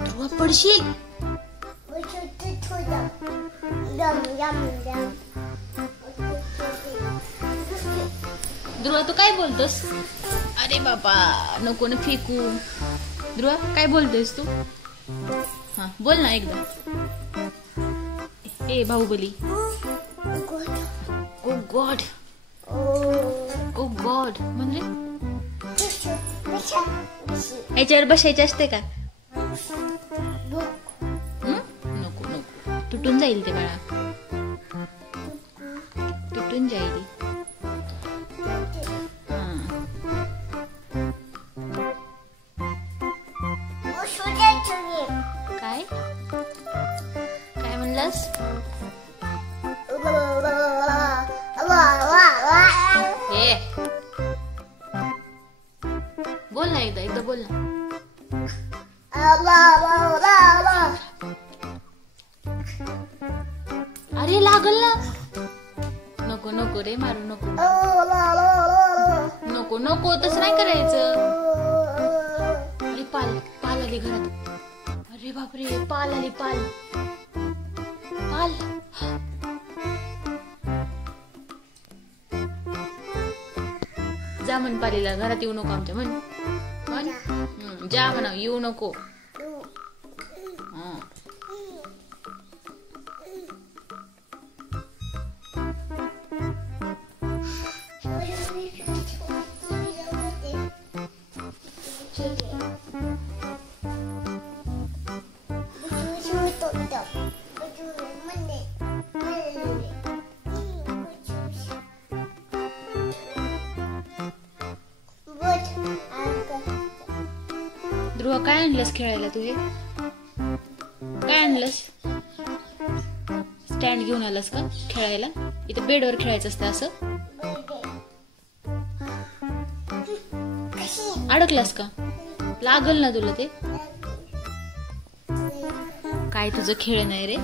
ध्रुव पडशील. ध्रुव तू काय बोलतोस? अरे बाबा नको ना फेकू. ध्रुव काय बोलतोयस तू? हा बोल ना एकदा. ए बाहुबली. ओ गॉड. ओ गॉड म्हणजे याच्यावर बसायचे असते का? नको नको तुटून जाईल ते बाळा. तुटून जाईल. काय काय म्हणलास? हे बोल ना एकदा एकदा बोल ना. अरे लागल ना. नको नको रे मारू नको. नको नको तसं नाही करायचं. अरे पाल पाल आली घरात. अरे बापरे पाल आली पाल पाल. जा म्हण पालीला घरात येऊ नको आमच्या म्हण म्हण. जा म्हणा येऊ नको. ध्रुव काय आणलंस खेळायला तू? हे काय आणलंस? स्टँड घेऊन आलास का खेळायला? इथं बेडवर खेळायचं असतं असं. अडकलास का? लागल ना तुला ते. काय तुझं खेळ नाही रे.